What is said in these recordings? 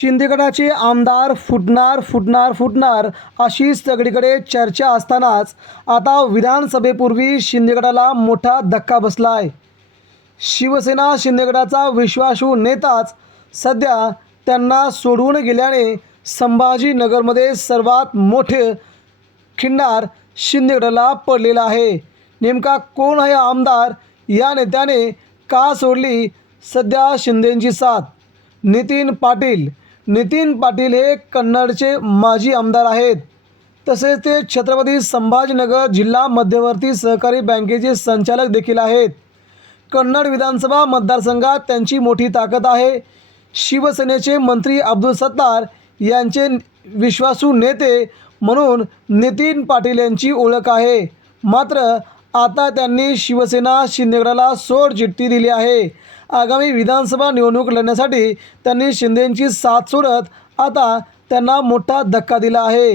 शिंदेगडाचे आमदार फुटणार फुटणार फुटणार अशी सगळीकडे चर्चा असतानाच आता विधानसभेपूर्वी शिंदेगडाला मोठा धक्का बसला आहे शिवसेना शिंदेगडाचा विश्वासू नेताच सध्या त्यांना सोडून गेल्याने संभाजीनगरमध्ये सर्वात मोठे खिंडार शिंदेगडाला पडलेला आहे. नेमका कोण आहे आमदार? या नेत्याने का सोडली सध्या शिंदेंची साथ? नितीन पाटील नितीन पाटील हे कन्नडचे माजी आमदार आहेत. तसेच ते छत्रपती संभाजीनगर जिल्हा मध्यवर्ती सहकारी बँकेचे संचालक देखील आहेत. कन्नड विधानसभा मतदारसंघात त्यांची मोठी ताकद आहे. शिवसेनेचे मंत्री अब्दुल सत्तार यांचे विश्वासू नेते म्हणून नितीन पाटील यांची ओळख आहे. मात्र आता त्यांनी शिवसेना शिंदेगडाला सोड चिठ्ठी दिली आहे. आगामी विधानसभा निवडणूक लढण्यासाठी त्यांनी शिंदेंची साथ सोडत आता त्यांना मोठा धक्का दिला आहे.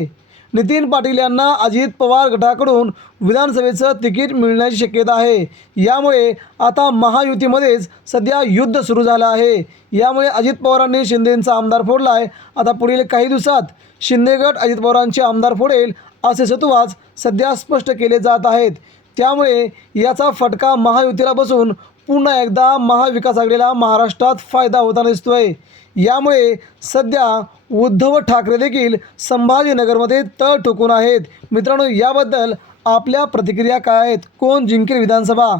नितीन पाटील यांना अजित पवार गटाकडून विधानसभेचं तिकीट मिळण्याची शक्यता आहे. यामुळे आता महायुतीमध्येच सध्या युद्ध सुरू झालं आहे. यामुळे अजित पवारांनी शिंदेंचा आमदार फोडला आहे आता पुढील काही दिवसात शिंदेगड अजित पवारांचे आमदार फोडेल असे सत्वाच सध्या स्पष्ट केले जात आहेत. त्यामुळे याचा फटका महायुतीला बसून पुन्हा एकदा महाविकास आघाडीला महाराष्ट्रात फायदा होताना दिसतोय. यामुळे सध्या उद्धव ठाकरे देखील संभाजीनगरमध्ये तळ ठोकून आहेत. मित्रांनो याबद्दल आपल्या प्रतिक्रिया काय आहेत? कोण जिंकेल विधानसभा?